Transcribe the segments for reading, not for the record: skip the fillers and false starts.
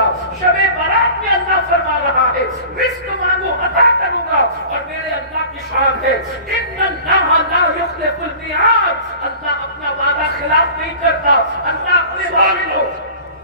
گا. شب برات میں اللہ فرما رہا ہے رزق مانگو عطا کروں گا. اور میرے اللہ کی شان ہے ان اللہ لا یخلف المیعاد. اللہ اپنا وعدہ خلاف نہیں کرتا. اللہ اپنے وعدے کو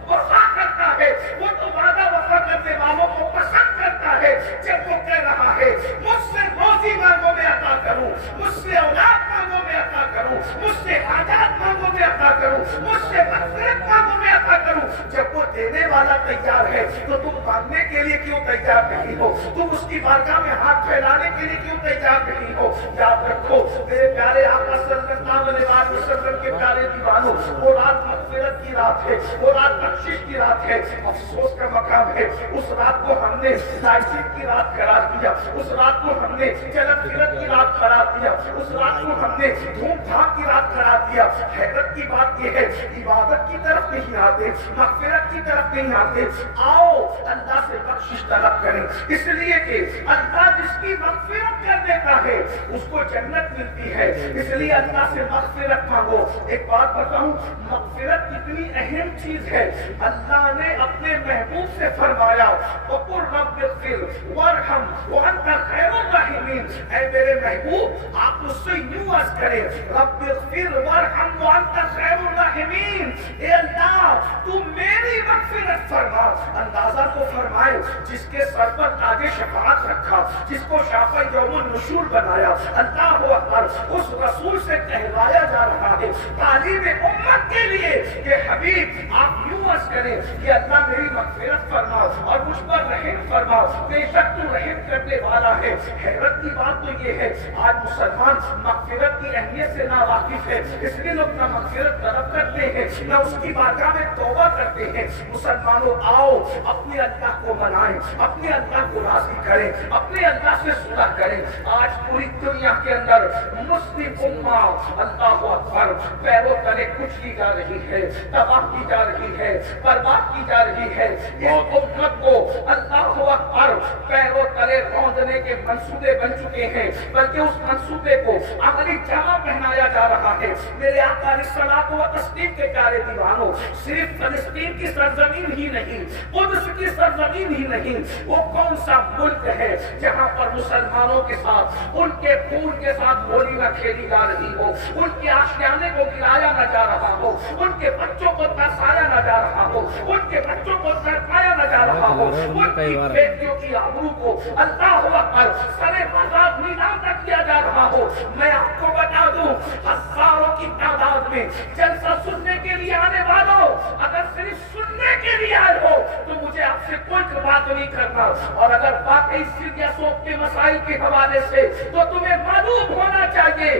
وفا کرتا ہے. وہ تو وعدہ وفا کرنے والوں کو پسند کرتا ہے. جب وہ کہہ رہا ہے مجھ سے روزی مانگو میں عطا کروں, مجھ سے اولاد مانگو میں عطا کروں, مجھ سے حاجات مانگو میں عطا کروں, مجھ سے مغفرت مانگو میں عطا کروں. جب وہ دینے والا تیار ہے تو تم مانگنے کے لیے کیوں تیار نہیں ہو؟ تم اس کی بارگاہ میں ہاتھ پھیلانے کے لیے کیوں تیار نہیں ہو؟ یاد رکھو میرے پیارے آقا صلی اللہ علیہ وسلم کے پیارے دیوانوں, وہ رات مغفرت کی رات ہے, وہ رات بخشش کی رات ہے. افسوس کا مقام ہے اس رات کو ہم نے لائسنس کی رات قرار دیا, اس رات کو ہم نے چلت پھرت کی رات قرار دیا, اس رات کو ہم نے دھوم دھام کی رات قرار دیا. حیرت کی بات یہ ہے عبادت کی طرف نہیں آتے, مغفرت کی طرف نہیں آتے. آؤ اللہ سے بخشش طلب کریں, اس لیے کہ اللہ جس کی مغفرت کر دیتا ہے اس کو جنت ملتی ہے. اس لیے اللہ سے مغفرت مانگو. ایک بات بتاؤں, مغفرت کتنی اہم چیز ہے. اللہ نے اپنے محبوب سے فرمایا وَقُلْ رَبِّ اغْفِرْ وَارْحَمْ وَأَنْتَ خَيْرُ الرَّاحِمِينَ. اے میرے محبوب آپ مجھ سے یوں عرض کریں رب اغفر وارحم وانت خیر الراحمین. اے اللہ تو میری مغفرت فرما. اندازہ تو فرمائے جس کے سر پر تاج شفاعت رکھا, جس کو شافع یوم النشور بنایا, اللہ اکبر, اس رسول سے کہلایا جا رہا ہے تعلیم امت کے لیے کہ حبیب آپ یوں عرض کریں کہ اللہ میری مغفرت فرما اور مجھ پر رحم فرما, بے شک تو رحم کرنے والا ہے. حیرت کی بات تو یہ ہے آج مسلمان مغفرت کی اہمیت سے ناواقف ہے, اس لیے لوگ نہ مغفرت طلب کرتے ہیں نہ اس کی بارگاہ میں توبہ کرتے ہیں. مسلمانوں آؤ اپنے اللہ کو منائیں, اپنے اللہ کو راضی کریں, اپنے اللہ سے صلح کریں. آج پوری دنیا کے اندر مسلم امہ اللہ اکبر پیروں تلے کچھ کی جا رہی ہے, تباہ کی جا رہی ہے, برباد کی جا رہی ہے. اس امت کو اللہ اکبر پیروں تلے روندنے کے منصوبے بن چکے ہیں, بلکہ اس منصوبے کو عملی جامہ پہنایا جا رہا ہے. میرے آقا علیہ الصلوۃ والتسلیم کے پیارے دیوانوں, صرف فلسطین کی سرزمین ہی نہیں, قدس کی سرزمین ہی نہیں, وہ کون سا ملک ہے جہاں پر مسلمانوں کے ساتھ ان کے خون کے ساتھ ہولی نہ کھیلی جا رہی ہو, ان کے آشیانے کو گرایا نہ جا رہا ہو, ان کے بچوں کو ترسایا نہ جا رہا ہو, ان کے بچوں کو تڑپایا نہ جا رہا ہو, ان کی بیٹیوں کی آبرو کو اللہ اکبر سرے مذاق نیلام نہ کیا جا رہا ہو. میں آپ کو بتا دوں ہزاروں کی تعداد میں جلسہ سننے کے لیے آنے والوں, اگر صرف سننے کے لیے آئے ہو تو مجھے آپ سے کوئی بات نہیں کرنا, اور اگر واقعی سیریا سوپ کے مسائل کے حوالے سے تو تمہیں معلوم ہونا چاہیے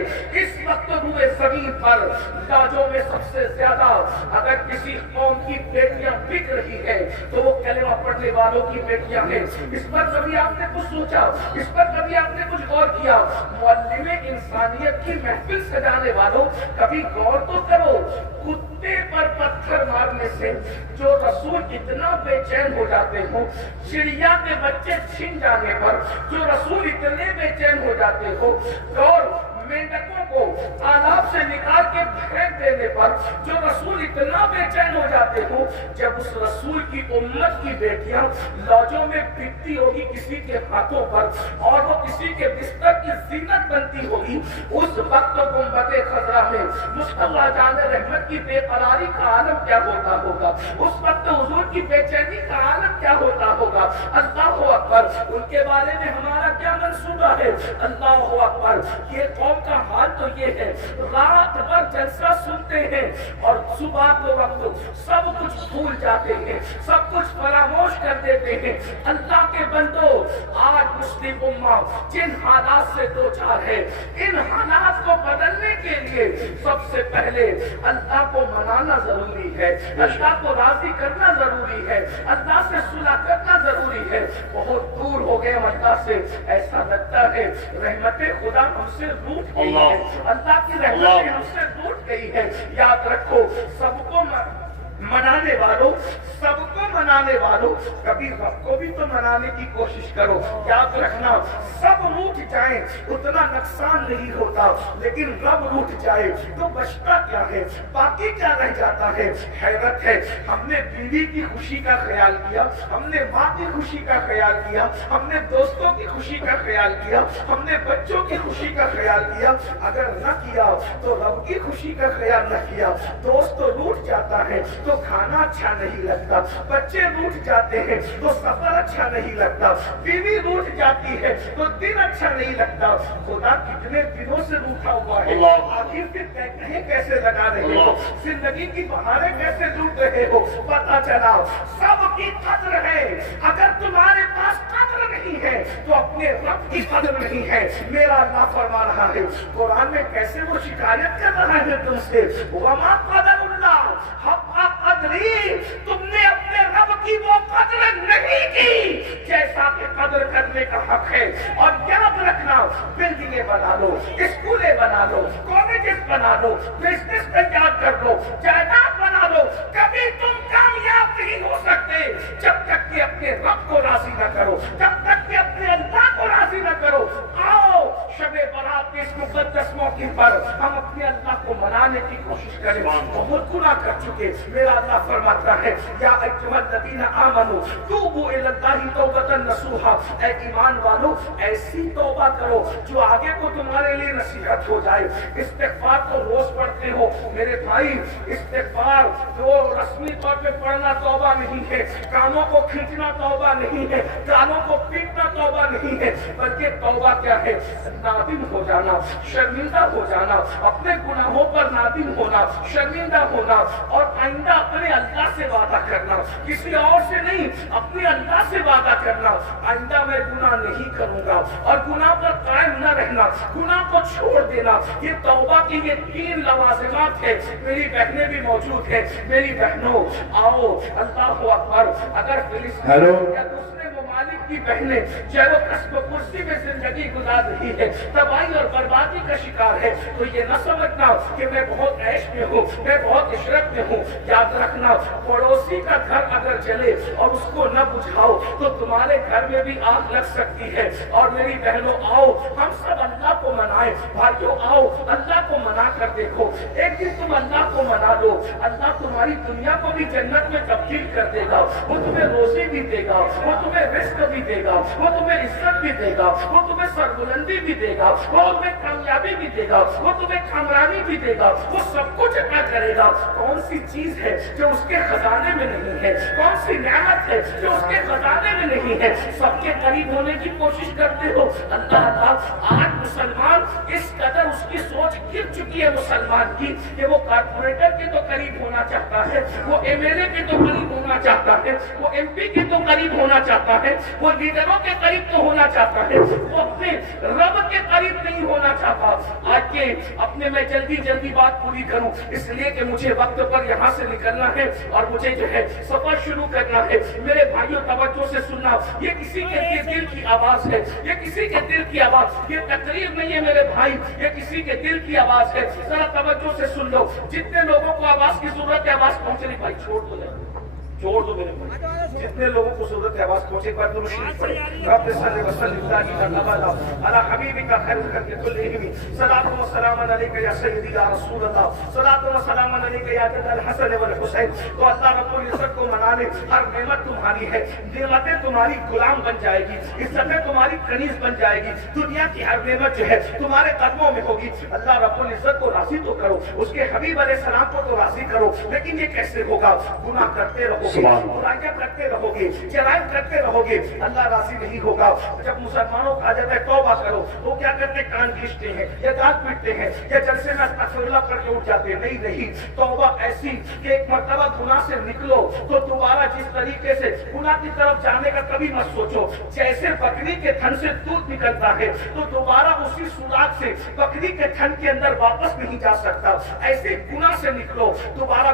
اس وقت روئے زمین پر لاجوں میں سب سے زیادہ اگر کسی قوم کی بیٹیاں بک رہی ہے تو وہ کلمہ پڑھنے والوں کی بیٹیاں ہیں. اس پر کبھی آپ نے کچھ سوچا, اس پر کبھی آپ نے کچھ غور کیا؟ معلم انسانیت کی محفل سجانے والوں کبھی غور تو کرو, کتے پر پتھر مارنے سے جو رسول اتنا بے چین ہو جاتے ہوں, چڑیا کے بچے چھن جانے پر جو رسول اتنے بے چین ہو جاتے ہو, اور مینڈکوں کو تالاب سے نکال کے پھینک دینے پر جو رسول اتنا بے چین ہو جاتے ہو, جب اس رسول کی امت کی بیٹیاں لاجوں میں بکتی ہوگی کسی کے ہاتھوں پر اور وہ کسی کے بستر کی زینت بنتی ہوگی, اس وقت گنبد خضرا میں مصطفیٰ جان رحمت کی بے قراری کا عالم کیا ہوتا ہوگا, اس وقت حضور کی بے چینی کا عالم کیا ہوتا ہوگا. اللہ اکبر, ان کے بارے میں ہمارا کیا منصوبہ ہے؟ اللہ اکبر, یہ قوم کا حال تو یہ ہے رات بھر جلسہ سنتے ہیں اور صبح کے وقت سب کچھ بھول جاتے ہیں, سب کچھ فراموش کر دیتے ہیں. اللہ کے بندو, آج مسلم امہ جن حالات سے دوچار ہے, ان حالات کو بدلنے کے لیے سب سے پہلے اللہ کو منانا ضروری ہے, اللہ کو راضی کرنا ضروری ہے, اللہ سے صلح کرنا ضروری ہے. بہت دور ہو گئے اللہ سے, ایسا لگتا ہے رحمت خدا ہم سے روٹ گئی ہے, اللہ کی رحمت ہم سے روٹ گئی ہے. یاد رکھو سب کو منانے والوں, سب کو منانے والوں کبھی رب کو بھی تو منانے کی کوشش کرو. یاد رکھنا سب روٹ جائیں اتنا نقصان نہیں ہوتا, لیکن رب روٹ جائے تو بچتا کیا ہے, باقی کیا رہ جاتا ہے. حیرت ہے, ہم نے بیوی کی خوشی کا خیال کیا, ہم نے ماں کی خوشی کا خیال کیا, ہم نے دوستوں کی خوشی کا خیال کیا, ہم نے بچوں کی خوشی کا خیال کیا. اگر نہ کیا تو رب کی خوشی کا خیال نہ کیا. دوست تو روٹ جاتا ہے تو کھانا اچھا نہیں لگتا, بچے روٹ جاتے ہیں تو سفر اچھا نہیں لگتا, بیوی روٹ جاتی ہے تو دن اچھا نہیں لگتا. خدا کتنے دنوں سے روٹا ہوا ہے, آخر پھر کہیں کیسے لگا رہے ہو, زندگی کی بہاریں کیسے لوٹ رہے ہو. پتا چلا سب کی قدر ہے, اگر تمہارے پاس قدر نہیں ہے تو اپنے رب کی قدر نہیں ہے. میرا اللہ فرما رہا ہے قرآن میں کیسے وہ شکایت کر رہا ہے تم سے, وما قدر اللہ حق قدری, تم نے اپنے رب کی وہ قدر نہیں کی جیسا کہ قدر کرنے کا حق ہے. اور یاد رکھنا بلڈنگیں بنا لو, اسکولیں بنا لو, کالجز بنا لو, بزنس تیار کر لو, جائیداد بنا لو, کبھی تم کامیاب نہیں ہو سکتے جب تک کہ اپنے رب کو راضی نہ کرو, جب تک کہ اپنے اللہ کو راضی نہ کرو. آؤ شب برات کے اس مقدس موقع پر ہم اپنے اللہ کو منانے کی کوشش کریں. بہت گناہ کر چکے. میرا اللہ فرماتا ہے یا ایھا الذین آمنوا توبوا الی اللہ توبۃ نصوحا, اے ایمان والو ایسی توبہ کرو جو آگے کو تمہارے لیے نصیحت ہو جائے. استغفار تو روز پڑھتے ہو میرے بھائی, استغفار جو رسمی طور پہ پڑھنا توبہ نہیں ہے, کانوں کو کھینچنا توبہ نہیں ہے, کانوں کو پیٹنا توبہ نہیں ہے, بلکہ توبہ کیا ہے, نادم ہو جانا, شرمندہ ہو جانا, اپنے گناہوں پر نادم ہونا, شرمندہ ہونا, اور آئندہ اپنے اللہ سے وعدہ کرنا, کسی اور سے نہیں, اپنے اللہ سے وعدہ کرنا, آئندہ میں گناہ نہیں کروں گا, اور گناہ پر قائم نہ رہنا, گناہ کو چھوڑ دینا. یہ توبہ کی یہ 3 لوازمات ہے. میری بہنیں بھی موجود ہیں, میری بہنوں آؤ اللہ اکبر. اگر فلسطین یا دوسرے ممالک کی بہنیں چاہے وہ کسب و کرسی میں زندگی گزار رہی ہے, تباہی اور بربادی کا شکار ہے, تو یہ نہ سمجھنا کہ میں بہت عیش میں ہوں, میں بہت عشرت میں ہوں. یاد رکھنا پڑوسی کا گھر اگر جلے اور اس کو نہ بجھاؤ تو تمہارے گھر میں بھی آگ لگ سکتی ہے. اور میری بہنوں آؤ ہم سب اللہ کو منائیں. بھائیوں آؤ اللہ کو منا کر دیکھو. ایک دن تم اللہ کو منا لو, اللہ تمہاری دنیا کو بھی جنت میں تبدیل کر دے گا. وہ تمہیں روزی بھی دے گا, وہ تمہیں رزق بھی دے گا, وہ تمہیں عزت بھی دے گا, وہ تمہیں سربلندی بھی دے گا, وہ تمہیں کامیابی بھی دے گا, وہ تمہیں کامرانی بھی دے گا. وہ سب کچھ عطا کرے گا. کون سی چیز ہے جو اس کے خزانے میں نہیں ہے, کون سی نعمت ہے جو اس کے خزانے میں نہیں ہے. سب کے قریب ہونے کی کوشش کرتے ہو. اللہ آج مسلمان اس قدر اس کی سوچ گر چکی ہے مسلمان کی کہ وہ کارپوریٹر کے تو قریب ہونا چاہتا ہے, وہ ایم ایل اے کے تو قریب ہونا چاہتا ہے, وہ ایم پی کے تو قریب ہونا چاہتا ہے, وہ لیڈروں کے قریب تو ہونا چاہتا ہے, وہ اپنے رب کے قریب نہیں ہونا چاہتا. آج کے اپنے میں جلدی بات پوری کروں اس لیے کہ مجھے وقت پر یہاں سے نکلنا ہے اور مجھے جو ہے سفر شروع کرنا ہے. میرے بھائیوں توجہ سے سننا, یہ کسی کے دل کی آواز ہے, یہ کسی کے دل کی آواز, یہ تقریر نہیں ہے میرے بھائی, یہ کسی کے دل کی آواز ہے. ذرا توجہ سے سن لو. جتنے لوگوں کو آواز کی ضرورت ہے آواز پہنچ رہی, بھائی چھوڑ دو میرے بھائی. جتنے لوگوں کو ضرورت ہے آواز پہنچے, ایک بار تو شریف پڑھے. رب صلی وسلم علی حبیبک خیر الخلق کلہم, صلاۃ و سلام علیک یا سیدی یا رسول اللہ, صلاۃ و سلام علیک یا جد الحسن والحسین. تو اللہ رب العزت کو منانے, ہر نعمت تمہاری ہے, نعمتیں تمہاری غلام بن جائے گی, عزتیں تمہاری کنیز بن جائے گی, دنیا کی ہر نعمت جو ہے تمہارے قدموں میں ہوگی. اللہ رب العزت کو راضی تو کرو, اس کے حبیب علیہ السلام کو تو راضی کرو, لیکن یہ کیسے ہوگا؟ گناہ کرتے رہو, برائیاں کرتے رہو گے, جرائم کرتے رہو گے, اللہ راضی نہیں ہوگا. جب مسلمانوں کا جب ہے توبہ کرو, وہ کیا کرتے, کان کھینچتے ہیں یا دانت پیٹتے ہیں یا جلسے میں استغفر اللہ کر کے اٹھ جاتے ہیں. نہیں, توبہ ایسی کہ ایک مرتبہ گناہ سے نکلو تو دوبارہ جس طریقے سے گناہ کی طرف جانے کا کبھی مت سوچو. جیسے بکری کے تھن سے دودھ نکلتا ہے تو دوبارہ اسی سوراخ سے بکری کے تھن کے اندر واپس نہیں جا سکتا, ایسے گناہ سے نکلو, دوبارہ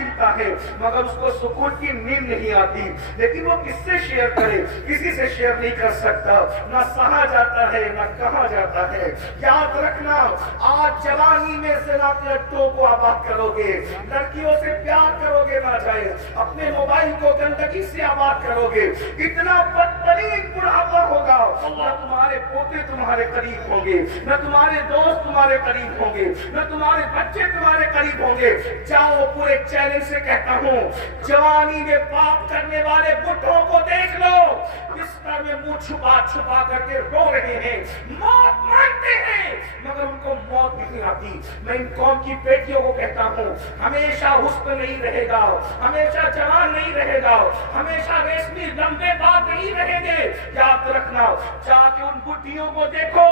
گنتا ہے مگر اس کو سکون کی نیند نہیں آتی، لیکن وہ کس سے شیئر کرے؟ کسی سے شیئر نہیں کر سکتا، نہ سہا جاتا ہے نہ کہا جاتا ہے۔ یاد رکھنا، آج جوانی میں زنا کے اڈوں کو آباد کرو گے، لڑکیوں سے پیار کرو گے ناجائز، اپنے موبائل کو گندگی سے آباد کرو گے، اتنا بدترین بڑھاپا ہوگا، نہ تمہارے پوتے تمہارے قریب ہوں گے، نہ تمہارے دوست تمہارے قریب ہوں گے، نہ تمہارے بچے تمہارے قریب ہوں گے۔ جاؤ، پورے چیلنج سے کہتا ہوں، جوانی میں پاپ کرنے والے بڈھوں کو دیکھ لو، بستر میں منہ چھپا چھپا کر کے رو رہے ہیں، موت مانتے ہیں مگر ان کو موت نہیں آتی۔ میں ان قوم کی بیٹیوں کو کہتا ہوں، ہمیشہ حسن نہیں رہے گا، ہمیشہ جوان نہیں رہے گا، ہمیشہ ریشمی لمبے بال نہیں رہیں گے۔ یاد رکھنا، جا کے ان بڈھیوں کو دیکھو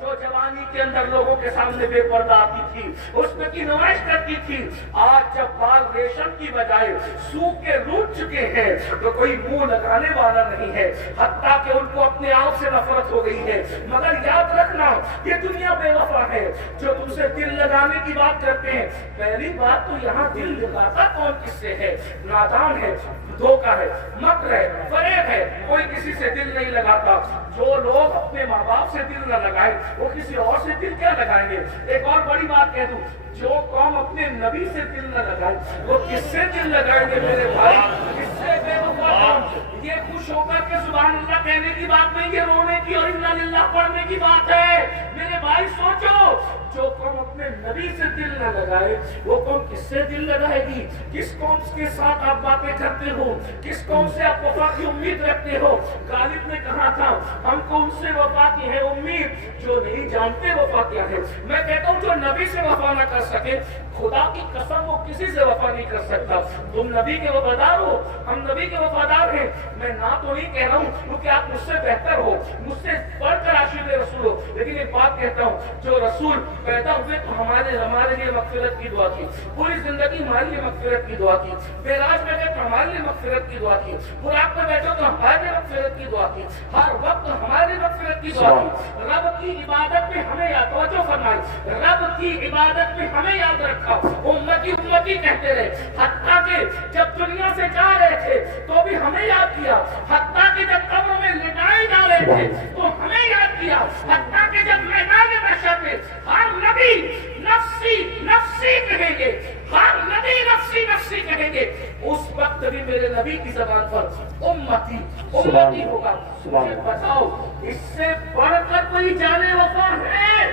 جو جوانی کے اندر لوگوں کے سامنے بے پردہ آتی تھی، اس میں کی نمائش کرتی تھی، آج جب بال ریشم کی بجائے سوکھ کے روٹ چکے ہیں تو کوئی منہ لگانے والا نہیں ہے، حتیٰ کہ ان کو اپنے آپ سے نفرت ہو گئی ہے۔ مگر یاد رکھنا، یہ دنیا بے وفا ہے، جو تم سے دل لگانے کی بات کرتے ہیں، پہلی بات تو یہاں دل لگاتا کون کس سے ہے؟ نادان ہے، دھوکہ ہے، مکر ہے، فریب ہے، کوئی کسی سے دل نہیں لگاتا۔ جو لوگ اپنے ماں باپ سے دل نہ لگائے وہ کسی اور سے دل کیا لگائیں گے؟ ایک اور بڑی بات کہہ دوں، جو قوم اپنے نبی سے دل نہ لگائے وہ کس سے دل لگائیں گے میرے بھائی؟ کس سے بے وفا قوم؟ یہ خوش ہو کر کے سبحان اللہ کہنے کی بات نہیں، یہ رونے کی اور انا للہ پڑھنے کی بات ہے۔ میرے بھائی سوچو، جو قوم اپنے نبی سے دل نہ لگائے وہ قوم کس سے دل لگائے گی؟ کس قوم کے ساتھ آپ باتیں کرتے ہو؟ کس قوم سے آپ وفا کی امید رکھتے ہو؟ غالب نے کہا تھا، ہم کو ان سے وفا کی ہے امید جو نہیں جانتے وفا کیا ہے۔ میں کہتا ہوں، جو نبی سے وفا نہ کر سکے، خدا کی قسم وہ کسی سے وفا نہیں کر سکتا۔ تم نبی کے وفادار ہو، ہم نبی کے وفادار ہیں۔ میں نہ تو نہیں کہہ رہا ہوں کیونکہ آپ مجھ سے بہتر ہو، مجھ سے بڑھ کر عاشق رسول ہو، لیکن ایک بات کہتا ہوں، جو رسول پیدا ہوئے تو ہمارے لیے مغفرت کی دعا کی، پوری زندگی ہمارے لیے مغفرت کی دعا کی، معراج میں گئے تو ہمارے لیے مغفرت کی دعا کی، براق میں بیٹھو تو ہمارے لیے مغفرت کی دعا کی، ہر وقت ہمارے لیے مغفرت کی دعا کی۔ رب کی عبادت میں ہمیں یاد، توجہ فرمائی، رب کی عبادت میں ہمیں یاد رکھا، امتی امتی کہتے رہے، حتیٰ کہ جب دنیا سے جا رہے تھے تو بھی ہمیں یاد کیا، حتیٰ کہ جب قبروں میں لٹائے جا رہے تھے تو ہمیں یاد کیا، حتیٰ کہ جب میدان محشر میں ہر نبی نفسی نفسی کہیں گے، ہر نبی نفسی نفسی کہیں گے، اس وقت بھی میرے نبی کی زبان پر امتی امتی ہوگا۔ مجھے بتاؤ، اس سے بڑھ کر کوئی جانے وفا ہے؟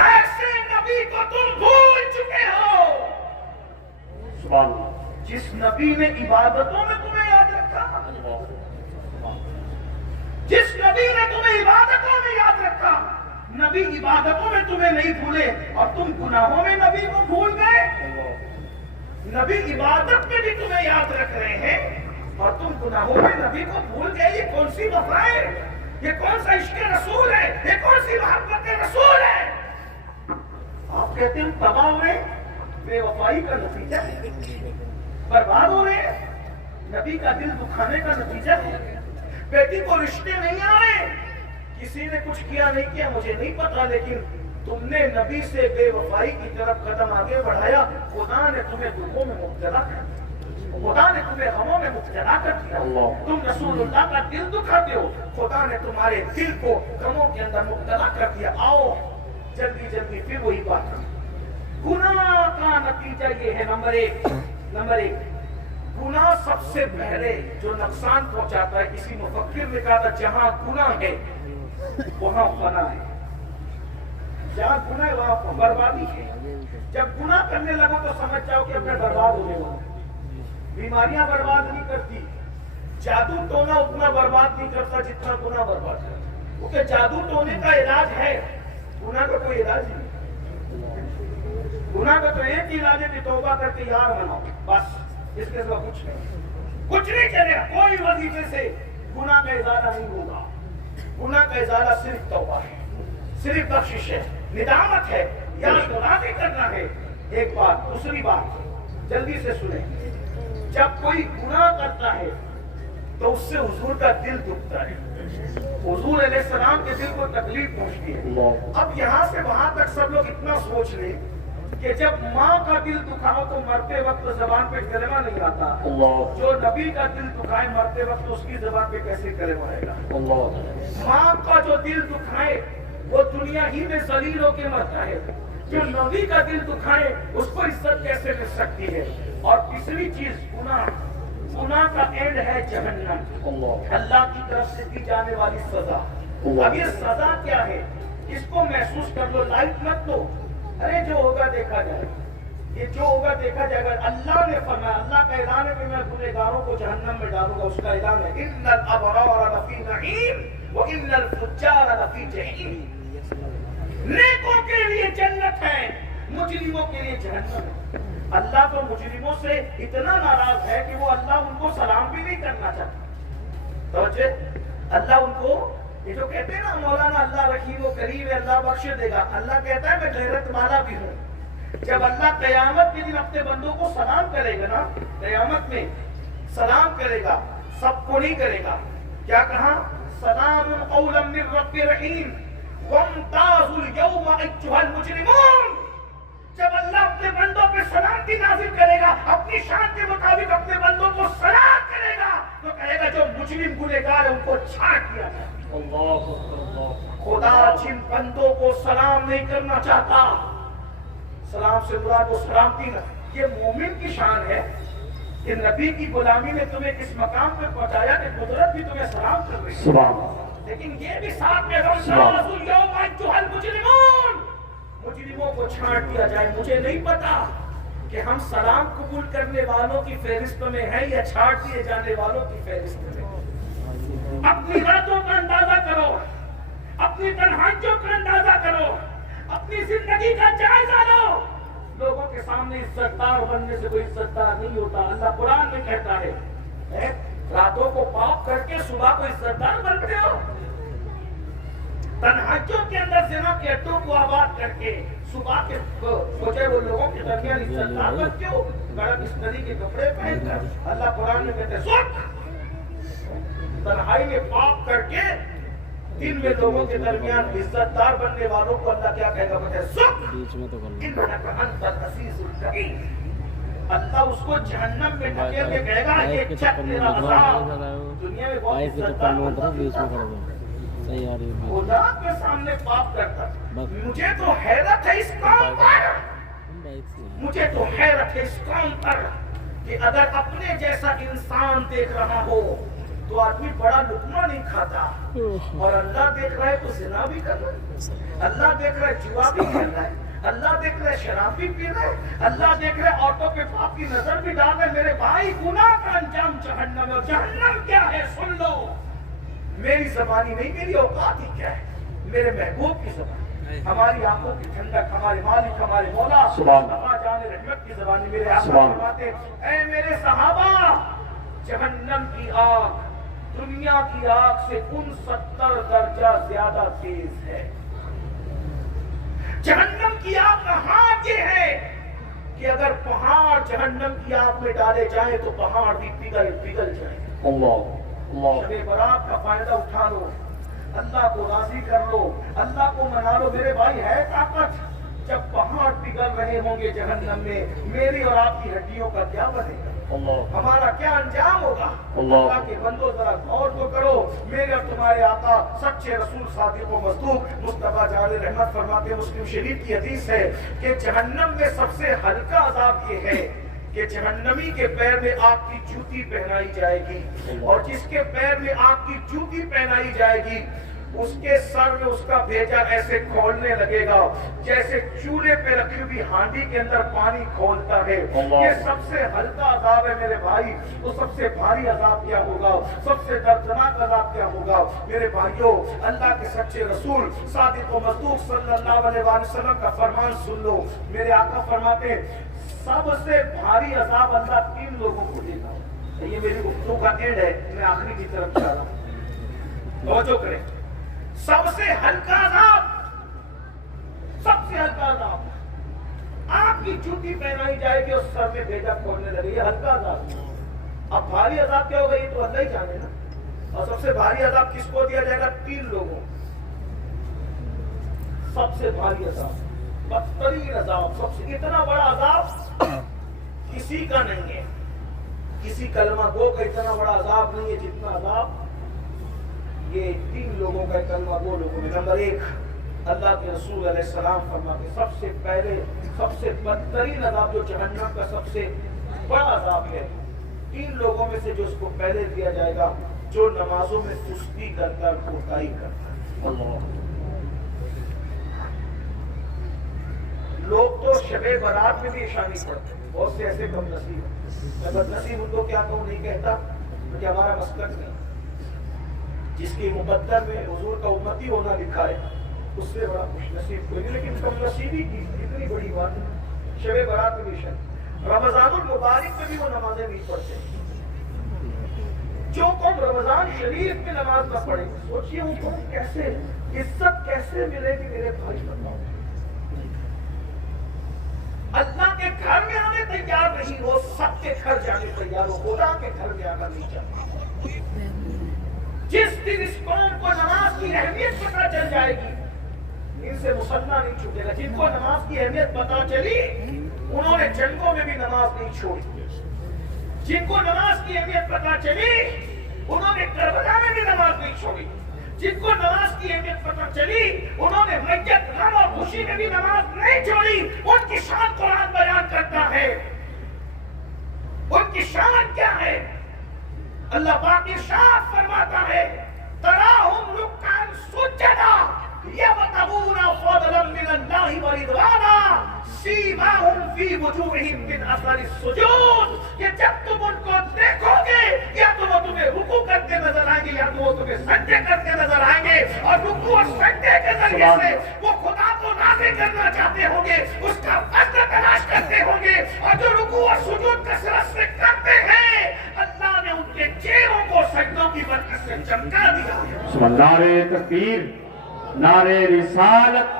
ایسے نبی کو تم بھول چکے ہو جس نبی نے عبادتوں میں تمہیں یاد رکھا، جس نبی نے تمہیں عبادتوں میں یاد رکھا۔ نبی عبادتوں میں تمہیں نہیں بھولے اور تم گناہوں میں نبی کو بھول گئے۔ نبی عبادت میں بھی تمہیں یاد رکھ رہے ہیں اور تم گناہوں میں نبی کو بھول گئے۔ یہ کون سی وفا ہے؟ یہ کون سا عشق رسول ہے؟ یہ کون سی محبت رسول ہے؟ آپ کہتے ہیں تباہ ہوئے، بے وفائی کا نتیجہ ہے، برباد ہو رہے ہیں، نبی کا دل دکھانے کا نتیجہ ہے۔ بیٹی کو رشتے نہیں آ رہے، کسی نے کچھ کیا نہیں کیا مجھے نہیں پتا، لیکن تم نے نبی سے بے وفائی کی طرف قدم آگے بڑھایا، خدا نے تمہیں دکھوں میں مبتلا کر دیا، خدا نے تمہیں غموں میں مبتلا کر دیا۔ تم رسول اللہ کا دل دکھاتے ہو، خدا نے تمہارے دل کو غموں کے اندر مبتلا کر دیا۔ آؤ جلدی جلدی پھر وہی بات کریں۔ گناہ کا نتیجہ یہ ہے، نمبر ایک، گناہ سب سے پہلے جو نقصان پہنچاتا ہے، کسی مفکر نے کہا تھا جہاں گناہ ہے وہاں فنا ہے، جہاں گناہ ہے وہاں بربادی ہے۔ جب گناہ کرنے لگو تو سمجھ جاؤ کہ اپنے برباد ہونے والا۔ بیماریاں برباد نہیں کرتی، جادو ٹونا اتنا برباد نہیں کرتا جتنا گناہ برباد کرتا، کیونکہ جادو ٹونے کا علاج ہے، گناہ کا کوئی علاج نہیں۔ گناہ کا تو ایک ہی علاج ہے کہ توبہ کر کے یار بناؤ، بس، اس کے سوا کچھ نہیں چلے گا۔ کوئی وظیفے سے گناہ کا ازالہ نہیں ہوگا۔ گناہ کا ازالہ صرف توبہ ہے، صرف بخشش ہے، ندامت ہے، یاد راضی کرنا ہے۔ ایک بات، دوسری بات جلدی سے سنیں، جب کوئی گناہ کرتا ہے تو اس سے حضور کا دل دکھتا ہے، حضور علیہ السلام کے دل کو تکلیف پہنچتی ہے۔ اب یہاں سے وہاں تک سب لوگ اتنا سوچ لیں، کہ جب ماں کا دل دکھاؤ تو مرتے وقت زبان پہ کلمہ نہیں آتا، جو نبی کا دل دکھائے مرتے وقت اس کی زبان پہ کیسے کلمہ آئے گا؟ ماں کا جو دل دکھائے وہ دنیا ہی میں ذلیل ہو کے مرتا ہے، جو نبی کا دل دکھائے اس کو عزت کیسے مل سکتی ہے؟ اور تیسری چیز گناہ کا اینڈ ہے جہنم، اللہ کی طرف سے دی جانے والی سزا۔ اب یہ سزا کیا ہے اس کو محسوس کر لو، لائٹ مت دو، ارے جو ہوگا دیکھا جائے گا، یہ جو ہوگا دیکھا جائے گا۔ اللہ نے فرمایا، اللہ کا اعلان ہے کہ میں گنہگاروں کو جہنم میں ڈالوں گا، اس کا اعلان ہے ان الابرار لفی نعیم وان الفجار لفی جحیم۔ نیکوں کے لیے جنت ہے، مجرموں کے لیے جہنم ہے۔ اللہ تو مجرموں سے اتنا ناراض ہے کہ وہ اللہ ان کو سلام بھی نہیں کرنا چاہتا۔ توجہ، اللہ ان کو، یہ جو کہتے ہیں نا مولانا اللہ رحیم و کریم ہے، اللہ بخش دے گا، اللہ کہتا ہے میں غیرت والا بھی ہوں۔ جب اللہ قیامت کے دن اپنے بندوں کو سلام کرے گا نا، قیامت میں سلام کرے گا، سب کو نہیں کرے گا، کیا کہا؟ سلام قولا من رب رحیم وامتازوا اليوم ایھا المجرمون۔ جب اللہ اپنے بندوں پہ سلامتی نازل کرے گا، اپنی شان کے مطابق اپنے بندوں کو سلام کرے گا، تو کہے گا جو مجرم گنہگار ہے ان کو چھانٹ دیا جائے۔ خدا جن بندوں کو سلام نہیں کرنا چاہتا، سلام سے مراد وہ سلامتی نہ، یہ مومن کی شان ہے کہ نبی کی غلامی نے تمہیں کس مقام پہ پہنچایا کہ قدرت بھی تمہیں سلام کر رہی ہے، لیکن یہ بھی ساتھ میں مجرموں کو چھانٹ دیا جائے۔ مجھے نہیں پتا کہ ہم سلام قبول کرنے والوں کی فہرست میں ہیں یا چھانٹ دیے جانے والوں کی فہرست میں۔ اپنی راتوں کا اندازہ کرو، اپنی تنہائیوں کا اندازہ کرو، اپنی زندگی کا جائزہ لو۔ لوگوں کے سامنے عزت دار بننے سے کوئی عزت دار نہیں ہوتا۔ اللہ قرآن میں کہتا ہے راتوں کو پاک کر کے صبح کو عزت دار بنتے ہو، تنہائیوں کے اندر زنا کے اڈوں کو آباد کر کے صبح کے سوچے وہ لوگوں کے درمیان عزت دار بنتے ہو، کڑک استری کے کپڑے پہن کر۔ اللہ قرآن میں کہتے ہیں تنہائی میں پاک کر کے دن میں لوگوں کے درمیان عزت دار بننے والوں کو اللہ کیا کہے گا؟ اللہ اس کو جہنم میں ڈھکیل کے کہے گا یہ چک تیرا عذاب۔ دنیا میں بہت عزت دار خدا کے سامنے پاپ کرتا۔ مجھے تو حیرت ہے اس قوم پر، مجھے تو حیرت ہے اس قوم پر کہ اگر اپنے جیسا انسان دیکھ رہا ہو تو آدمی بڑا لقمہ نہیں کھاتا، اور اللہ دیکھ رہا ہے تو زنا بھی کر رہا ہے، اللہ دیکھ رہا ہے جوا بھی کر رہا ہے، اللہ دیکھ رہا ہے شراب بھی پی رہا ہے، اللہ دیکھ رہا ہے عورتوں پہ پاپ کی نظر بھی ڈال رہا ہے۔ میرے بھائی گناہ کا انجام جہنم ہے، اور جہنم کیا ہے سن لو، میری زبانی نہیں، میری اوقات ہی کیا ہے، میرے محبوب کی زبانی، ہماری آنکھوں کی ٹھنڈک، ہمارے مالک ہمارے مولا جان رحمت کی زبانی۔ میرے آقا فرماتے اے میرے صحابہ، جہنم کی آگ دنیا کی آگ سے 69 درجہ زیادہ تیز ہے۔ جہنم کی آگ کا حال یہ ہے کہ اگر پہاڑ جہنم کی آگ میں ڈالے جائیں تو پہاڑ بھی پگھل جائیں۔ شب برات کا فائدہ اٹھا لو، اللہ کو راضی کر لو، اللہ کو منا لو۔ میرے بھائی ہے طاقت، جب پہاڑ پگھل رہے ہوں گے جہنم میں، میری اور آپ کی ہڈیوں کا کیا بنے گا؟ ہمارا کیا انجام ہوگا؟ اللہ کے بندو ذرا غور تو کرو۔ میرے اور تمہارے آقا سچے رسول صادق و مصدوق مصطفیٰ جان رحمت فرماتے، مسلم شریف کی حدیث ہے کہ جہنم میں سب سے ہلکا عذاب یہ ہے کہ جہنمی کے پیر میں آگ کی جوتی پہنائی جائے گی، اور جس کے پیر میں آگ کی جوتی پہنائی جائے گی اس کے سر میں اس کا بھیجا ایسے کھولنے لگے گا جیسے چولہے پہ رکھی ہوئی ہانڈی کے اندر پانی کھولتا ہے۔ یہ سب سے ہلکا عذاب ہے میرے بھائی، تو سب سے بھاری عذاب کیا ہوگا، سب سے دردناک عذاب کیا ہوگا؟ میرے بھائیوں، اللہ کے سچے رسول صادق و مصدوق صلی اللہ علیہ وسلم کا فرمان سن لو۔ میرے آقا فرماتے ہیں سب سے بھاری عذاب اللہ 3 لوگوں کو دے گا۔ یہ میری گفتگو کا اینڈ ہے، میں آخری کی طرف جا رہا ہوں، توجہ کریں۔ سب سے ہلکا عذاب، سب سے ہلکا عذاب، آگ کی جوتی پہنائی جائے گی اور سر میں بھیجا کھولنے لگے، یہ ہلکا عذاب۔ اب بھاری عذاب کیا ہوگا یہ تو اللہ ہی جانے نا۔ اور سب سے بھاری عذاب کس کو دیا جائے گا؟ 3 لوگوں۔ سب سے بھاری عذاب بدترین عذاب، سب سے اتنا بڑا عذاب کسی کا نہیں ہے، کسی کلمہ گو کا اتنا بڑا عذاب نہیں ہے جتنا عذاب یہ 3 لوگوں کا، کلمہ گو لوگوں میں۔ نمبر 1، اللہ کے رسول علیہ السلام فرماتے سب سے پہلے سب سے بدترین عذاب جو جہنم کا سب سے بڑا عذاب ہے، 3 لوگوں میں سے جو اس کو پہلے دیا جائے گا، جو نمازوں میں سستی کرتا ہے، کوتاہی کرتا ہے۔ لوگ تو شب برات میں بھی عشاء نہیں پڑھتے، بہت سے ایسے کم نصیب ہیں۔ میں بد نصیب ان کو کیا کہوں نہیں کہتا کہ ہمارا مسلک نہیں، جس کی مقدر میں حضور کا امتی ہونا لکھا ہے اس سے بڑا خوش نصیب کوئی نہیں، لیکن کم نصیبی کی اتنی بڑی بات ہے۔ شب برات میں بھی عشاء، رمضان المبارک میں بھی وہ نمازیں نہیں پڑھتے۔ جو قوم رمضان شریف میں نماز نہ پڑھے، سوچئے ان کو کیسے عزت کیسے ملے گی میرے بھائی بتاؤ۔ اللہ کے گھر میں آنے تیار نہیں ہو، سب کے گھر جانے تیار ہو، خدا کے گھر میں آنا نہیں چاہتا۔ جس دن اس قوم کو نماز کی اہمیت پتہ چل جائے گی، ان سے مسلح نہیں چھوٹے گا۔ جن کو نماز کی اہمیت پتہ چلی انہوں نے جنگوں میں بھی نماز نہیں چھوڑی، جن کو نماز کی اہمیت پتہ چلی انہوں نے کربلا میں بھی نماز نہیں چھوڑی، جن کو نماز کی اہمیت پتہ چلی انہوں نے میت غم اور خوشی میں بھی نماز نہیں چھوڑی۔ ان کی شان قرآن بیان کرتا ہے، ان کی شان کیا ہے؟ اللہ پاک ارشاد فرماتا ہے تراہم رکعا سجدا یبتغون فضلا من اللہ ورضوانا سیماہم فی وجوہہم من اثر السجود، کہ جب تم ان کو دیکھو گے یا تو وہ تمہیں رکوع کرتے نظر آئیں گے یا تو وہ تمہیں سجدے کرتے نظر آئیں گے، اور رکوع اور سجدے کے ذریعے سے وہ خدا کو راضی کرنا چاہتے ہوں گے، اس کا فضل تلاش کرتے ہوں گے، اور جو رکوع اور سجود کثرت سے کرتے ہیں اللہ نے ان کے چہروں کو سجدوں کی برکت سے چمکا دیا۔ نعرہ تکبیر، نعرہ رسالت،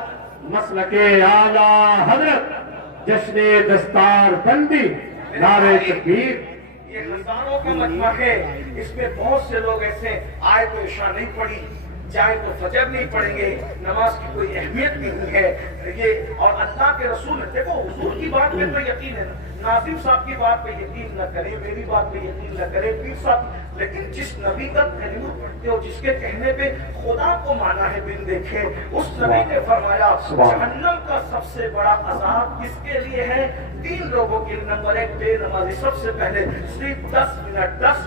مسلک اعلیٰ حضرت، جشن دستار بندی، نعرہ تکبیر۔ یہ ہزاروں کا مجمع ہے، اس میں بہت سے لوگ ایسے آئے تو عشاء نہیں پڑھی، جائے تو فجر نہیں پڑھیں گے، نماز کی کوئی اہمیت نہیں ہے یہ۔ اور اللہ کے رسول دیکھو حضور کی بات پہ تو یقین ہے، ناظم صاحب کی بات پہ یقین نہ کرے، میری بات پہ یقین نہ کرے، پیر صاحب، لیکن جس نبی کا کلمہ پڑھتے ہو، جس کے کہنے پہ خدا کو مانا ہے بن دیکھے، اس نبی نے فرمایا جہنم کا سب سے بڑا عذاب کس کے لیے ہے؟ 3 لوگوں کے لیے۔ نمبر 1 بے نمازی، سب سے پہلے صرف 10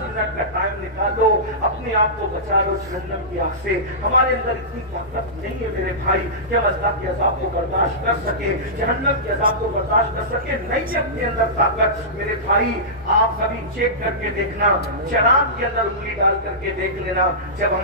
منٹ کا ٹائم نکالو، اپنے آپ کو بچا لو جہنم کی آگ سے۔ ہمارے اندر اتنی طاقت نہیں ہے میرے بھائی کہ ہم اللہ کے عذاب کو برداشت کر سکے، جہنم کے عذاب کو برداشت کر سکے، نہیں ہے اپنے اندر طاقت۔ میرے بھائی آپ کبھی چیک کر کے دیکھنا، چراغ کے اندر انگلی ڈال کر کے دیکھ لینا، جب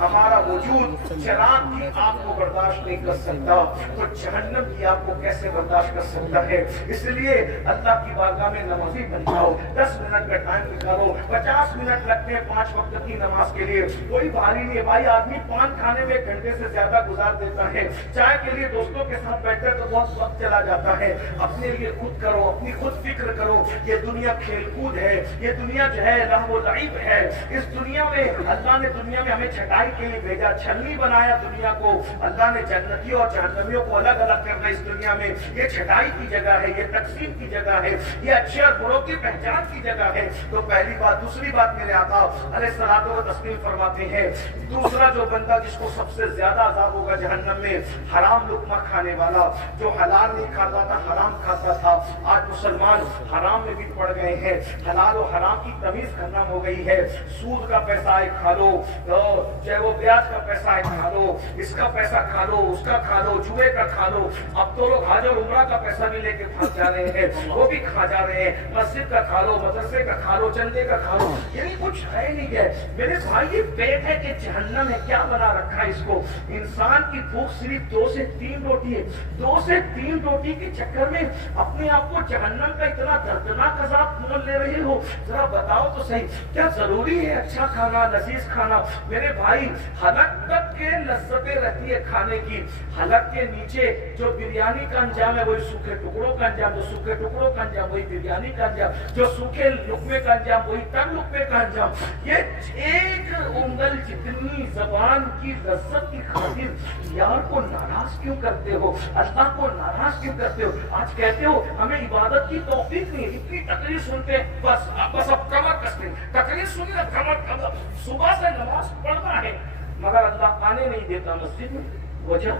ہمارا وجود چراغ کی آگ کو برداشت نہیں کر سکتا تو جہنم کی آگ کو کیسے برداشت کر سکتا ہے؟ اس لیے اللہ کی بارگاہ میں نمازی بن جاؤ، 10 منٹ کا ٹائم نکالو، 50 منٹ لگتے ہیں 5 وقت کی نماز کے لیے، کوئی بھاری نہیں ہے بھائی۔ آدمی پان کھانے میں 1 گھنٹے سے زیادہ گزار دیتا ہے، چائے کے لیے دوستوں کے ساتھ بیٹھتے تو بہت وقت چلا جاتا ہے۔ اپنے لیے خود کرو، اپنی خود فکر کرو۔ یہ دنیا کھیل کود ہے، یہ دنیا جو ہے لہو و لعب ہے۔ اس دنیا میں اللہ نے دنیا میں ہمیں چھٹائی کے لیے بھیجا، چھلنی بنایا دنیا کو۔ اللہ نے جنتیوں اور جہنمیوں کو الگ الگ کرنا اس دنیا میں، یہ چھٹائی کی جگہ ہے، یہ تقسیم کی جگہ ہے، یہ اچھے اور بروں کی پہچان کی جگہ ہے۔ تو پہلی بات۔ دوسری بات میرے آقا علیہ الصلوۃ والتسلیم فرماتے ہیں دوسرا جو بندہ جس کو سب سے زیادہ عذاب ہوگا جہنم میں، حرام لقمہ کھانے والا، جو حلال نہیں کھاتا تھا حرام کھاتا تھا۔ آج مسلمان حرام میں بھی پڑ گئے ہیں، حلال و حرام کی تمیز ختم ہو گئی ہے۔ سود کا پیسہ ہے کھا لو، چاہے وہ بیاج کا پیسہ ہے کھا لو، اس کا پیسہ کھا لو، اس کا کھا لو، جوئے کا کھا لو۔ اب تو لوگ حج اور عمرہ کا پیسہ بھی لے کے پھنس جا رہے ہیں، وہ بھی کھا جا رہے ہیں۔ مسجد کا کھا لو، مدرسے کا کھا لو، چندے کا کھا لو، یعنی کچھ ہے نہیں ہے میرے بھائی۔ یہ پیٹ ہے کہ جہنم ہے، کیا بنا رکھا ہے اس کو؟ انسان کی بھوک صرف 2 سے 3 روٹی ہے، 2 سے 3 روٹی کے چکر میں اپنے آپ کو جہنم کا اتنا دردناک عذاب مول لے رہے ہو۔ ہو ذرا بتاؤ تو صحیح کیا ضروری ہے اچھا کھانا لذیذ کھانا؟ میرے بھائی حلق تک کے لذتیں رہتی ہے کھانے کی، حلق کے نیچے جو بریانی کا انجام ہے وہی سوکھے ٹکڑوں کا انجام، جو سوکھے ٹکڑوں کا انجام وہی بریانی کا انجام، جو سوکھے لقمے کا انجام وہی تنگ لقمے کا انجام۔ یہ ایک انگل جتنی زبان کی لذت کی خاطر یار کو ناراض کیوں کرتے ہو؟ اللہ کو ناراض کیوں کرتے ہو؟ آج کہتے ہو ہمیں عبادت کی توفیق نہیں، اتنی تقریر سنتے بس اب کمر کستے، تقریر سنی نا کمر، صبح سے نماز پڑھنا ہے مگر اللہ آنے نہیں دیتا مسجد میں۔ وجہ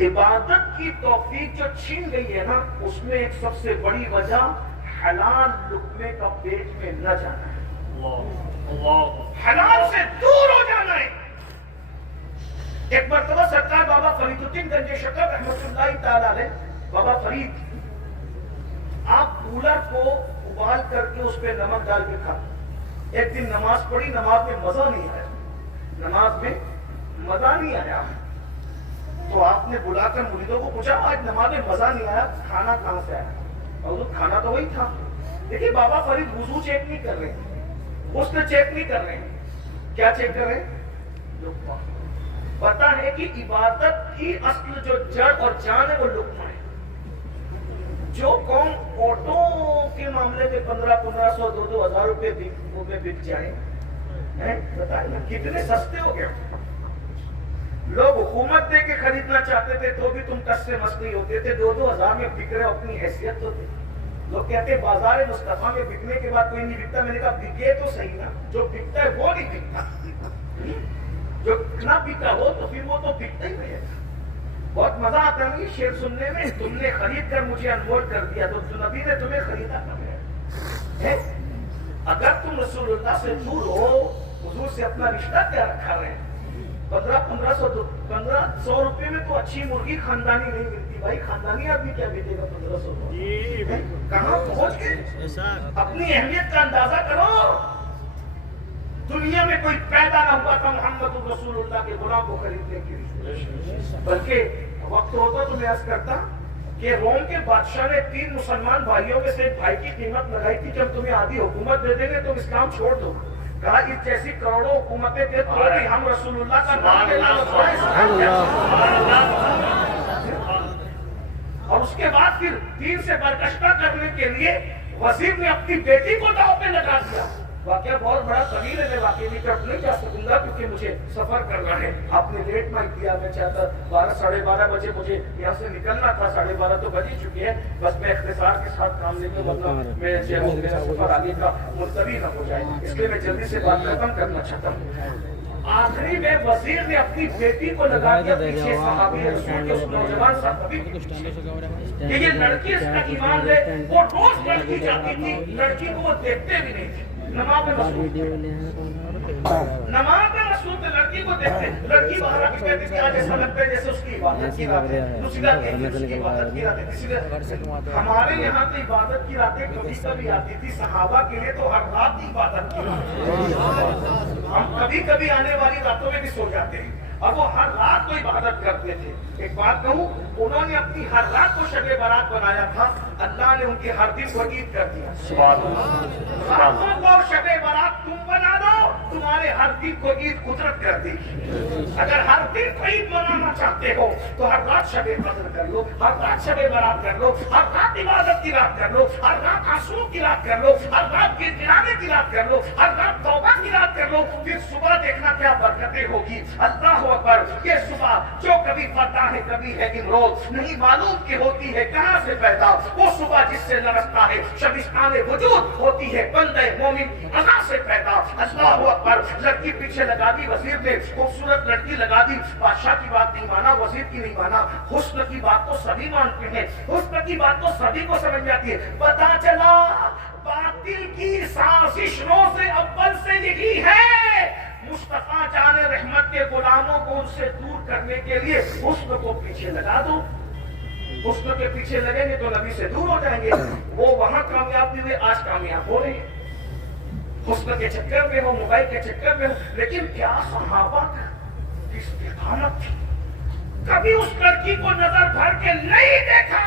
عبادت کی توفیق جو چھین گئی ہے نا، اس میں ایک سب سے بڑی وجہ حلال لقمے کا پیٹ میں نہ جانا ہے، حلال سے دور ہو جانا ہے۔ ایک مرتبہ سرکار بابا فرید الدین گنج شکر رحمت اللہ تعالی علیہ، بابا فرید آپ کولر کو ابال کر کے اس پہ نمک ڈال کے کھاتے۔ ایک دن نماز پڑھی، نماز میں مزہ نہیں آیا، نماز میں مزہ نہیں آیا، تو آپ نے بلا کر مریدوں کو پوچھا آج نماز میں مزہ نہیں آیا، کھانا کہاں سے آیا؟ اور کھانا تو وہی تھا۔ دیکھیے بابا فرید وضو چیک نہیں کر رہے، غسل چیک نہیں کر رہے، کیا چیک کر رہے؟ لقمہ۔ پتہ ہے کہ عبادت کی اصل جو جڑ اور جان ہے وہ لقمہ ہے۔ جو قوم آٹو کے معاملے میں 1500 2000 روپے میں بک جائیں، بتائیے کتنے سستے ہو گئے۔ لوگ حکومت دے کے خریدنا چاہتے تھے تو بھی تم کس سے مس نہیں ہوتے تھے، 2000 میں بک رہے، اپنی حیثیت تو تھے۔ لوگ کہتے بازار مصطفیٰ میں بکنے کے بعد کوئی نہیں بکتا، میں نے کہا بکے تو صحیح نا، جو بکتا ہے وہ نہیں بکتا، جو نہ بکا ہو تو پھر وہ تو بکتا ہی نہیں ہے۔ بہت مزہ آتا ہے شعر سننے میں، تم نے خرید کر مجھے انمول کر دیا تو نبی نے تمہیں خریدا ہے۔ اگر تم رسول اللہ سے دور ہو، حضور سے اپنا رشتہ کیا رکھا رہے ہیں؟ 1500 روپے میں تو اچھی مرغی خاندانی نہیں ملتی بھائی، خاندانی آدمی کیا بیچے گا 1500؟ کہاں پہنچ گئے؟ اپنی اہمیت کا اندازہ کرو۔ دنیا میں کوئی پیدا نہ ہوا تھا محمد رسول اللہ کے غلام کو خریدنے کے لیے، بلکہ وقت ہوتا تو میں عرض کرتا کہ روم کے بادشاہ نے 3 مسلمان بھائیوں میں سے ایک بھائی کی قیمت لگائی تھی، جب تمہیں آدھی حکومت دے دیں گے تم اسلام چھوڑ دو، کہا اس جیسی کروڑوں حکومتیں تھے تو بھی ہم رسول اللہ کا نام لینا اور اس کے بعد پھر دین سے برگشتہ کرنے کے لیے وزیر نے اپنی بیٹی کو داؤ پہ لگا دیا۔ واقعہ بہت بڑا طویل ہے، میں واقعی کی طرف نہیں جا سکوں گا کیونکہ مجھے سفر کرنا ہے۔ آپ نے لیٹ مائک دیا، میں چاہتا 12 ساڑھے 12 بجے مجھے یہاں سے نکلنا تھا، 12:30 تو بج ہی چکی ہے، بس میں اختصار کے ساتھ کام لے کے ورنہ میرا سفر آگے کا ملتوی نہ ہو جائے، اس لیے میں جلدی سے بات ختم کرنا چاہتا ہوں۔ آخری میں وزیر نے اپنی بیٹی کو لگا دیا پیچھے صحابی رسول کے اس نوجوان صحابی کہ یہ لڑکی اس کا ایمان ہے، وہ روز لڑکی جاتی تھی، لڑکی کو وہ دیکھتے بھی نہیں تھے، نماز میں مصروف تھے، لڑکی کو دیکھتے، لڑکی باہر آ کے کہتی تھی آج ایسا لگتا ہے جیسے اس کی عبادت کی رات ہے، دوسری رات کہتی اس کی عبادت کی رات ہے، تیسری رات۔ ہمارے یہاں تو عبادت کی راتیں کبھی کبھی آتی تھی، صحابہ کے لیے تو ہر رات کی عبادت کی رات، ہم کبھی کبھی آنے والی راتوں میں بھی سو جاتے ہیں اور وہ ہر رات کو عبادت کرتے تھے۔ ایک بات کہوں، انہوں نے اپنی ہر رات کو شب برات بنایا تھا، اللہ نے ان کے ہر دن کو عید کر دیا۔ راتوں کو شب برات تم بنا دو، تمہارے ہر دن کو عید قدرت کر دی۔ اگر ہر دن کو عید منانا چاہتے ہو تو ہر رات شب قدر کر لو، ہر رات شب برات کر لو، ہر رات عبادت کی رات کر لو، ہر رات آنسو کی رات کر لو، ہر رات گڑگڑانے کی رات کر لو، ہر رات توبہ کی رات کر لو، پھر صبح دیکھنا کیا برکتیں ہوگی۔ اللہ اکبر، یہ صبح جو کبھی فتح ہے کبھی ہے امروز، نہیں معلوم کہ ہوتی ہے کہاں سے پیدا، وہ صبح جس سے لرزتا ہے شبستان وجود، ہوتی ہے بندے مومن عزا سے پیدا۔ اللہ اکبر، لڑکی پیچھے لگا دی وزیر نے، خوبصورت لڑکی لگا دی، بادشاہ کی بات نہیں مانا، وزیر کی نہیں مانا۔ حسن کی بات تو سبھی مانتے ہیں، حسن کی بات تو سبھی کو سمجھ جاتی ہے۔ پتا چلا باطل کی سازش روز اول سے یہی ہے، مصطفیٰ جان رحمت کے غلاموں کو ان سے دور کرنے کے لیے حسن کو پیچھے لگا دو۔ حسن کے پیچھے لگیں گے تو نبی سے دور ہو جائیں گے، وہ وہاں کامیاب نہیں ہوئے، آج کامیاب ہو رہے ہیں۔ حسن کے چکر میں ہو، موبائل کے چکر میں ہو، لیکن کیا صحابہ کی استقامت تھی؟ کبھی اس لڑکی کو نظر بھر کے نہیں دیکھا،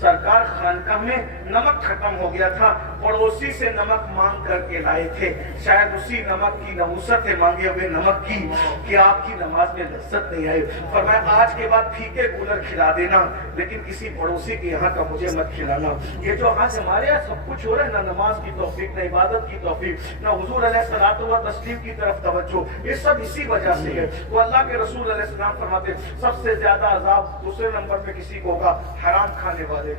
سرکار خانقاہ میں نمک ختم ہو گیا تھا، پڑوسی سے نمک مانگ کر کے لائے تھے، شاید اسی نمک کی نحوست ہے مانگے ہوئے نمک کی کہ آپ کی نماز میں لذت نہیں آئی۔ فرمایا آج کے بعد پھیکے کولر کھلا دینا، لیکن کسی پڑوسی کے یہاں کا مجھے مت کھلانا۔ یہ جو آج ہمارے یہاں سب کچھ ہو رہا ہے، نہ نماز کی توفیق، نہ عبادت کی توفیق، نہ حضور علیہ الصلوۃ والتسلیم کی طرف توجہ، یہ سب اسی وجہ سے ہے۔ تو اللہ کے رسول علیہ السلام فرماتے سب سے زیادہ عذاب دوسرے نمبر پہ کسی کو ہوگا حرام کھانے والے،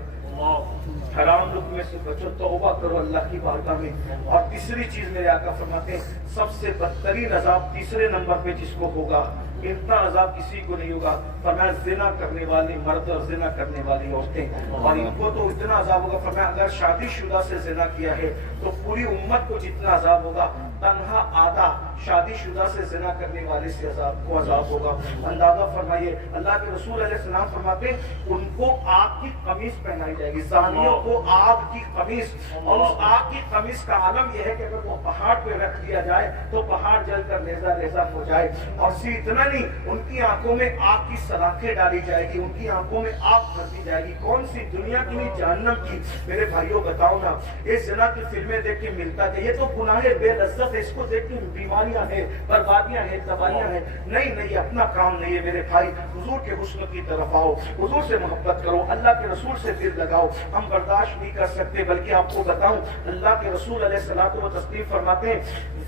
حرام لقمے سے بچو، توبہ کرو اللہ کی بارگاہ میں۔ اور تیسری چیز میرے آقا فرماتے ہیں سب سے بدترین عذاب تیسرے نمبر پہ جس کو ہوگا، اتنا عذاب کسی کو نہیں ہوگا، فرمایا زنا کرنے والے مرد اور زنا کرنے والی عورتیں، اور ان کو تو اتنا عذاب ہوگا، فرمایا اگر شادی شدہ سے زنا کیا ہے تو پوری امت کو جتنا عذاب ہوگا، تنہا آدھا شادی شدہ سے زنا کرنے والے سے عذاب ہوگا۔ اندازہ فرمائیے، اللہ کے رسول علیہ السلام فرماتے ہیں ان کو آگ کی قمیص پہنائی جائے گی، زانیوں کو آگ کی قمیص، اور اس آگ کی قمیص کا عالم یہ ہے کہ اگر وہ پہاڑ پہ رکھ دیا جائے تو پہاڑ جل کر لیزہ لیزہ ہو جائے۔ اور اتنا نہیں، ان کی آنکھوں میں آگ کی سلاخیں ڈالی جائے گی، ان کی آنکھوں میں آگ بھر دی جائے گی۔ کون سی؟ دنیا کی نہیں، جہنم کی۔ میرے بھائیوں بتاؤ نا، یہ زنا کی فلمیں دیکھ کے ملتا کہ یہ تو گناہ بے لذت ہے، اس کو دیکھ کے بیماریاں ہیں، بربادیاں ہیں، تباہیاں ہیں۔ نہیں نہیں، اپنا کام نہیں ہے میرے بھائی، حضور کے حسن کی طرف آؤ، حضور سے محبت کرو، اللہ کے رسول سے دل لگاؤ۔ ہم برداشت نہیں کر سکتے، بلکہ آپ کو بتاؤں اللہ کے رسول علیہ الصلوۃ والتسلیم فرماتے ہیں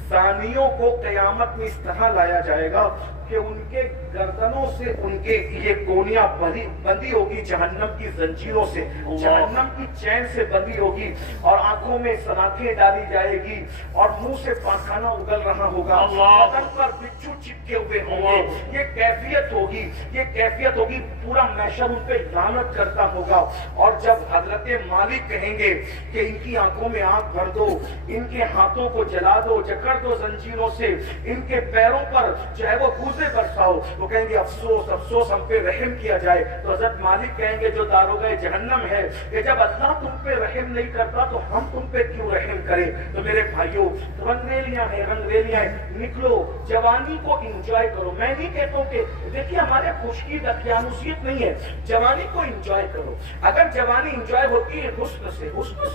زانیوں کو قیامت میں اس طرح لایا جائے گا کہ ان کے گردنوں سے ان کے یہ گونیاں بندی ہوگی جہنم کی زنجیروں سے، جہنم کی چین سے بندی ہوگی، اور آنکھوں میں سلاخیں ڈالی جائے گی، اور منہ سے پاخانہ اگل رہا ہوگا، بدن پر بچھو چپکے ہوئے ہوں گے۔ یہ کیفیت ہوگی، یہ کیفیت ہوگی، پورا محشر ان پہ لعنت کرتا ہوگا۔ اور جب حضرت مالک کہیں گے کہ ان کی آنکھوں میں آنکھ بھر دو، ان کے ہاتھوں کو جلا دو، جکڑ دو زنجیروں سے، ان کے پیروں پر چاہے وہ برساؤ، وہ کہیں گے افسوس افسوس ہم پہ رحم کیا جائے۔ تو حضرت مالک کہیں گے جو داروغہ جہنم ہے کہ جب اللہ تم پہ رحم نہیں کرتا تو ہم تم پہ کیوں رحم کریں؟ تو میرے بھائیوں رنگریلیاں ہیں، رنگریلیاں ہیں، نکلو جوانی کو انجوائے کرو۔ میں نہیں کہتا ہوں کہ دیکھیے ہمارے خوشکی دقیانوسیت نہیں ہے، جوانی کو انجوائے کرو۔ اگر جوانی انجوائے ہوتی ہے حسن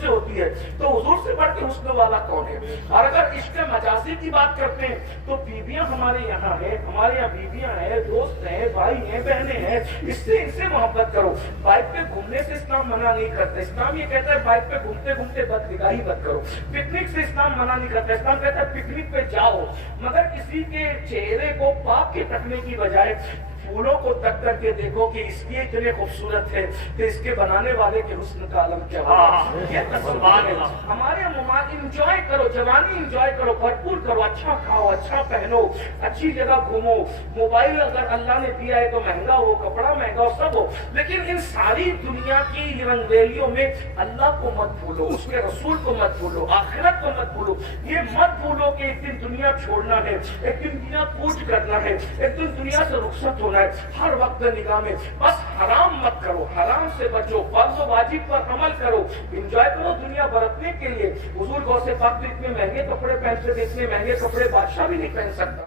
سے ہوتی ہے تو حضور سے بڑھ کے حسن والا کون ہے؟ اور اگر عشق مجازی کی بات کرتے ہیں تو بیویاں ہمارے یہاں ہیں، ہمارے یہاں بیویاں ہیں، دوست ہیں، بھائی ہیں، بہنیں ہیں، ان سے محبت کرو۔ بائک پہ گھومنے سے اسلام منع نہیں کرتا، اسلام یہ کہتا ہے بائک پہ گھومتے گھومتے بدنگاہی مت کرو۔ پکنک سے اسلام منع نہیں کرتا، اسلام کہتا ہے پکنک پہ جاؤ مگر کسی کے چہرے کو پاک کے تکنے کی بجائے پھولوں کو تک کر کے دیکھو کہ اس لیے اتنے خوبصورت ہے کہ اس کے بنانے والے کے حسن کا عالم کیا ہوگا۔ یہ تصور ہے ہمارے ممالک۔ انجوائے کرو، جوانی انجوائے کرو، بھرپور کرو، اچھا کھاؤ، اچھا پہنو، اچھی جگہ گھومو۔ موبائل اگر اللہ نے دیا ہے تو مہنگا ہو، کپڑا مہنگا ہو، سب ہو، لیکن ان ساری دنیا کی رنگریلیوں میں اللہ کو مت بھولو، اس کے رسول کو مت بھولو، آخرت کو مت بھولو۔ یہ مت بھولو کہ ایک دن دنیا چھوڑنا ہے، ایک دن دنیا کوچ کرنا ہے، ایک دن دنیا سے رخصت ہونا ہے۔ ہر وقت نگاہ میں بس حرام مت کرو، حرام سے بچو، فرض و واجب پر عمل کرو، انجوائے کرو دنیا برتنے کے لیے۔ حضور غوث پاک تو اتنے مہنگے کپڑے پہنتے تھے، اتنے مہنگے کپڑے بادشاہ بھی نہیں پہن سکتا۔